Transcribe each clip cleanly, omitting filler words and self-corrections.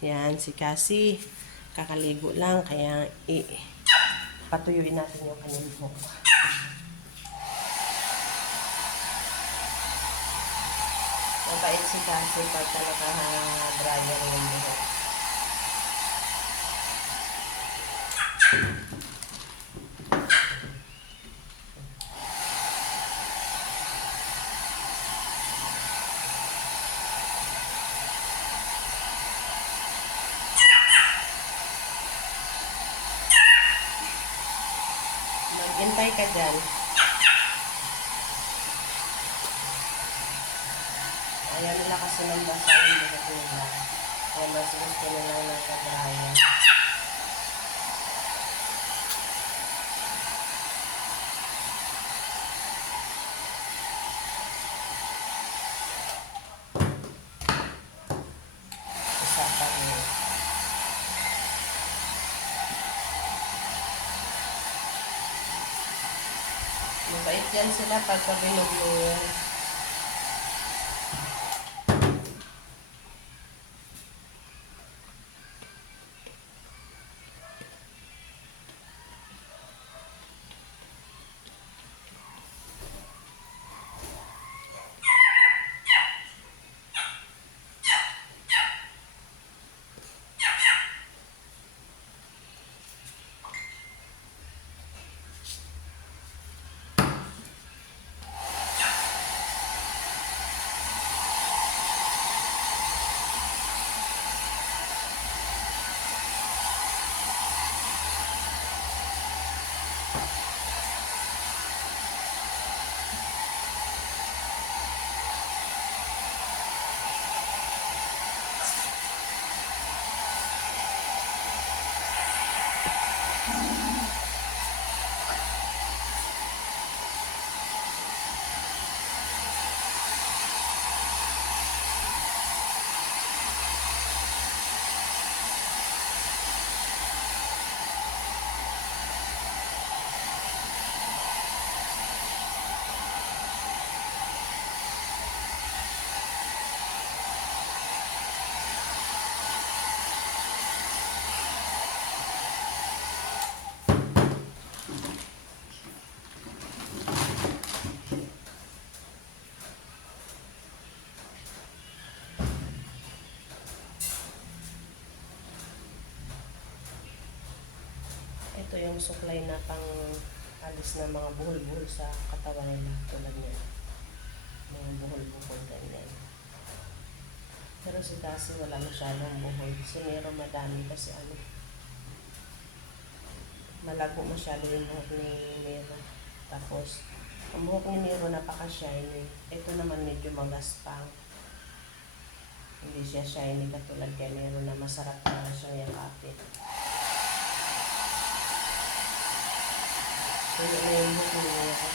Yan, si Cassie. Kakaligo lang, kaya patuyuin natin yung kanyang buhok. Mabait si Cassie pagka naka-dryer yung buhok. Mag-intay ka dyan. Ayaw nila kasi ng basa yung buhok nila. Kaya mas gusto nila naka-dryer. Usapan mo. Mabait yan sila pagka binubluyan. Ito yung suklay na pang alis ng mga buhol-buhol sa katawan nila. Tulad niya. Mga buhol-buhol ganyan. Pero si Cassie wala masyadong buhol. Si Nero madami kasi malago masyado yung buhok ni Nero. Tapos, ang buhok ni Nero napaka-shiny. Ito naman medyo magaspang. Hindi siya shiny katulad kay Nero na masarap na siyang yakapin. Ano yung buhok ni Nero?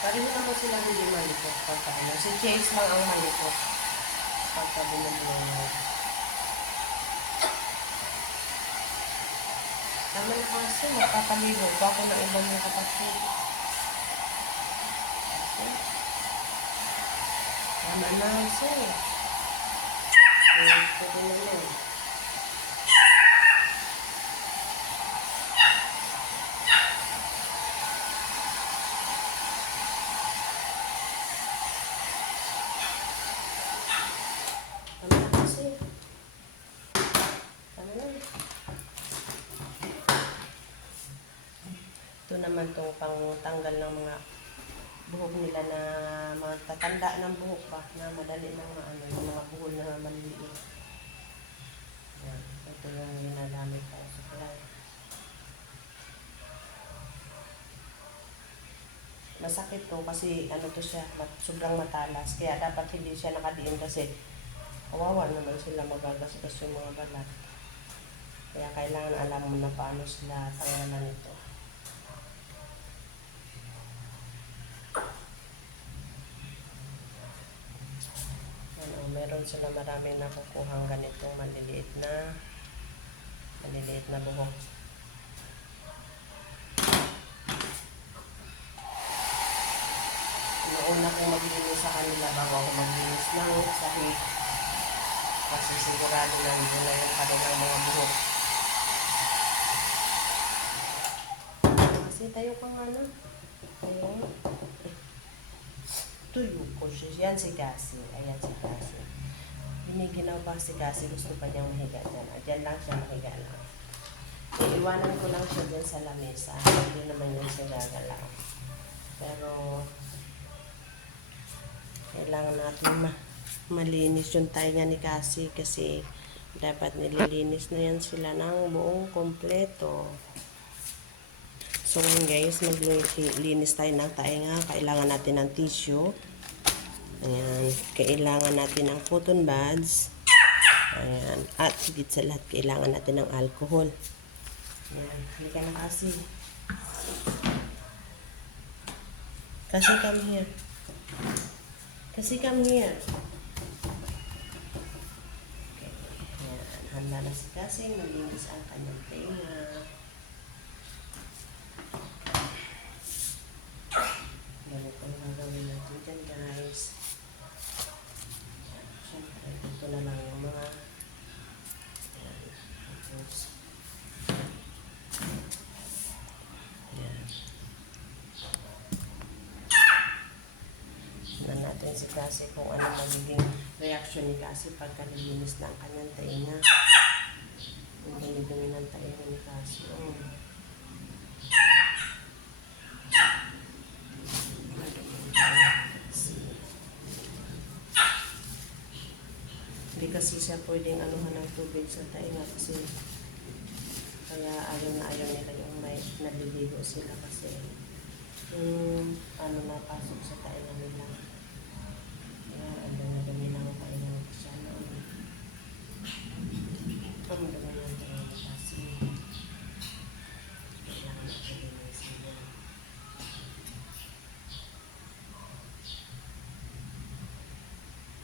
Pareho naman sila hindi malikot pagka ano. Si Chase lang ang malikot pagka binabulong mo. Tama na kasi, magpapaligo pa ako ng ibang mga kapatid. Tama na kasi. Pwede naman. Tama na kasi. Tama na. Ito naman itong pangtanggal ng mga buhok nila na matatanda ng buhok pa na madali ng yung mga buhol na maliliit. Yan. Ito yung ginagamit ko sa supply. Masakit to kasi to siya, sobrang matalas. Kaya dapat hindi siya nakadiin kasi kawawa naman sila magagasgas yung mga balat. Kaya kailangan alam mo na paano sila tanggalan nito. Meron sila maraming nakukuhang ganitong maliliit na buhok. Una kong maglinis sa kanila bago ako maglinis ng sahig. kasi sigurado na nito na yung kanilang mga buhok. Kasi tayo kang ano, ayun. Tuyo ko siya. Yan si Cassie. Ayan si Cassie. Biniginaw ba si Cassie? Gusto pa niyang mahiga dyan. Diyan lang siya mahiga lang. Iiwanan ko lang siya dyan sa lamesa. Hindi naman yun siya gagalaw. Pero, kailangan natin malinis yung tainga ni Cassie kasi dapat nililinis na yan sila ng buong kompleto. So guys, maglinis tayo ng tainga. Kailangan natin ng tissue. Ayan. Kailangan natin ng cotton buds. Ayan. At higit sa lahat, kailangan natin ng alcohol. Ayan. Halika na kasi. Kasi come here. Kasi come here. Okay. Ayan. Handa na si Kasi. Malinis ang kanyang tainga. Ganito ang gagawin natin dyan, guys. Ayan. Siyempre, ito na lang yung mga ayan. Tapos ayan. Tignan natin si Kasi kung ano magiging reaction ni Kasi pagka nilinis na ang kanyang tainga. Ang dumi-dumi ng tainga ni Kasi. Hindi kasi siya pwedeng anuhan ng tubig sa tainga kasi kaya ayaw nila yung may naliligo sila kasi yung ano napasok sa tainga nila. Kaya ang dami lang ang tainga nila siya noon. Ang dami ng tainga nila kasi kailangan natin linisin mo.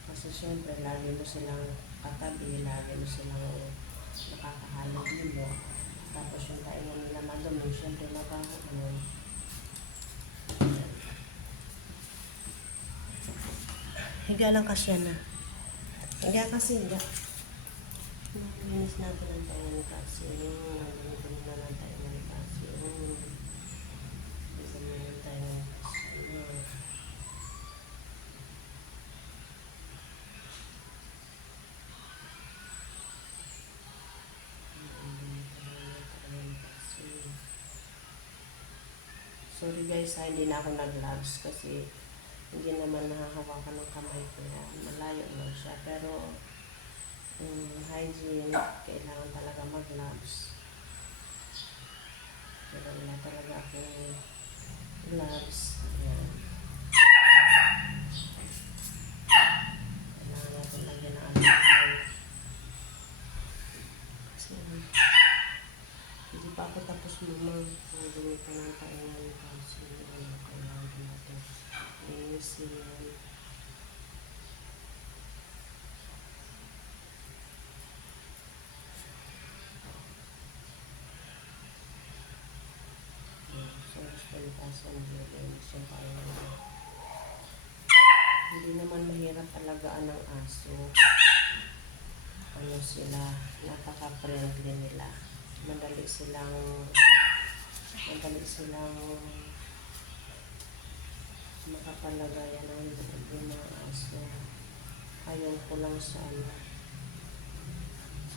Kasi syempre, lagi mo silang katabi, lagi mo silang nakakahalog nilo. Tapos yung tainga nila madumi, syempre mabaho yun. Higa lang kasi na. Higa kasi, higa. Nalinis natin ang tainga ni Kasi. Nalinis na lang tainga ni Kasi. Isa mo yung tainga ni Kasi. Sorry guys, hindi na ako nag-gloves kasi hindi naman nahahawakan ng kamay ko yan. Malayo lang siya. Pero hygiene, kailangan talaga mag-gloves. Pero wala talaga akong gloves. Ayan. Kailangan natin lagyan ng alcohol. Kasi hindi pa ako tapos naman. Kung gamitin ng tainga ni Kasi, kailangan natin linisin. So, gusto ni Kasi ang linisin yung tainga niya. Hindi naman mahirap alagaan ng aso. Ano sila, napaka-friendly nila. Madali silang makapalagayan ng loob ng mga aso. Ayaw ko lang sa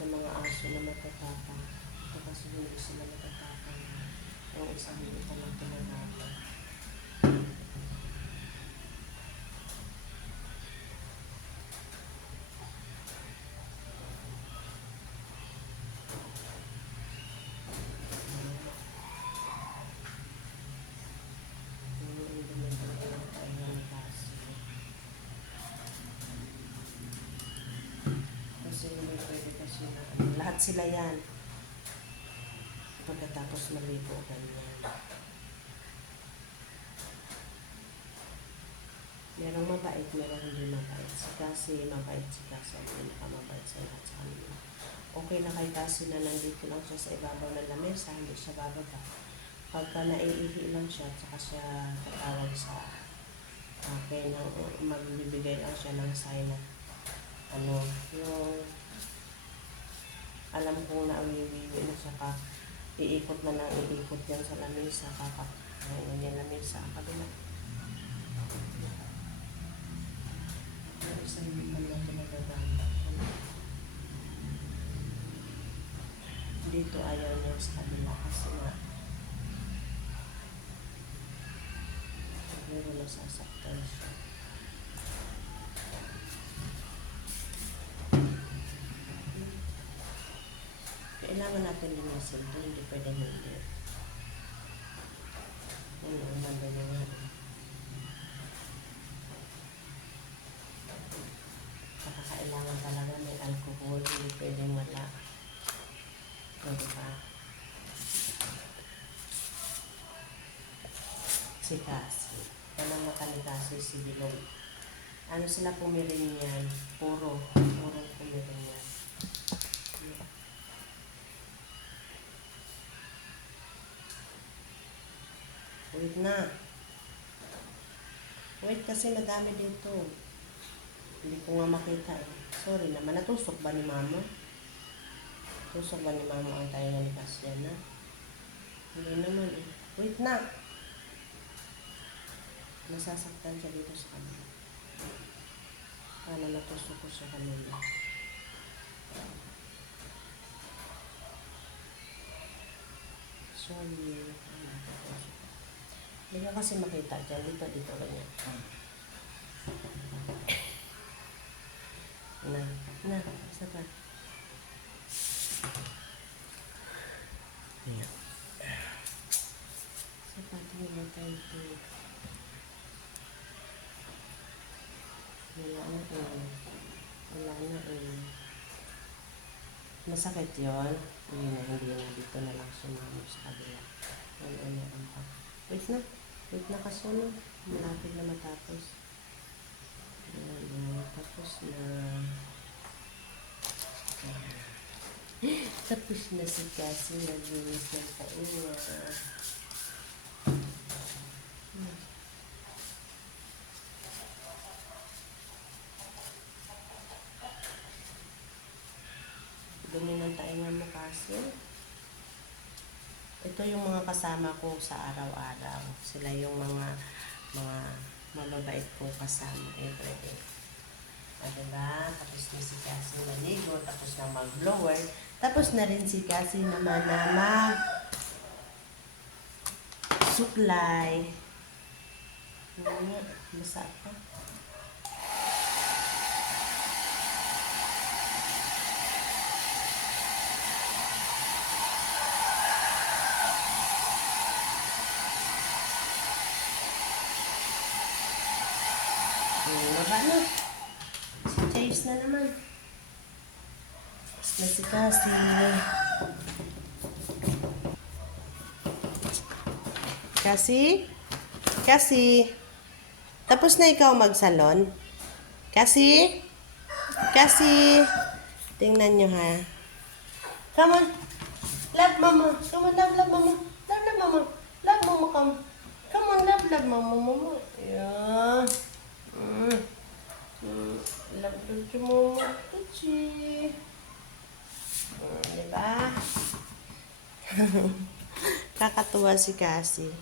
mga aso na matatapang. Ito kasi hindi sila matatapang. Yung isang hindi pa lang tinanapang. Lahat sila yan. Pagkatapos maligo, ganyan. Merong mabait, merong hindi mabait. Kasi mabait si Kasi ang pinakamabait sa lahat sa kanila. Okay na kay Kasi na nandito lang siya sa ibabaw ng lamesa, hindi siya bababa. Pagka naiihi lang siya, saka siya tatawag sa akin, magbibigay lang siya ng sign na yung kung naawiwiwi na siya ka, iikot na lang, iikot yan sa lamesa, ngayon yan lamesa, kabila. Pero sa hindi man natin nagaganda. Dito ayaw niya sa kabila kasi nga siguro nasasaktan siya. Kailangan natin linisin ito, hindi pwede hindi. Ano, nandun na nga. Kailangan talaga may alcohol, hindi pwedeng wala. O, diba? Si Cassie. Anong mata ni Cassie, si Bilog. Ano sila pumiring yan? Puro pumiring yan. Wait na. Wait kasi madami dito. Hindi ko nga makita eh. Sorry naman. Natusok ba ni Mama? Tusok ba ni Mama ang tayo ni Cassie na? Hindi naman eh. Wait na. Nasasaktan siya dito sa kanila. Paano natusok ko siya kanila? Sorry. Hindi ka kasi makita dyan. Dito ganyan. Isa pa. Ayan. Isa pa, tingin mo tayo ito. Wala na eh. Masakit yun. Hindi na. Dito na lang sumamo sa kabila. Ano pa. Wait na kasi ano. Malapit na matapos. Ayan. Tapos na. Tapos na si Cassie. Naglinis ng pauna. Dumi ng tainga mo kasi. Ito yung mga kasama ko sa araw-araw. Sila yung mga mababait kong kasama everyday. Diba? Tapos na si Cassie maligo, tapos na mag-blower. Tapos na rin si Cassie naman na mag-suklay. Basa pa. Baba na. Si Chase na naman. Tapos na si Cassie. Cassie? Tapos na ikaw magsalon? Cassie? Tingnan nyo ha. Come on. Love mama. Come on, love mama. Love mama. Love mama, come. Come on, love mama. Yeah. Love mo, Tuchi. Diba? Kakatuwa si Cassie.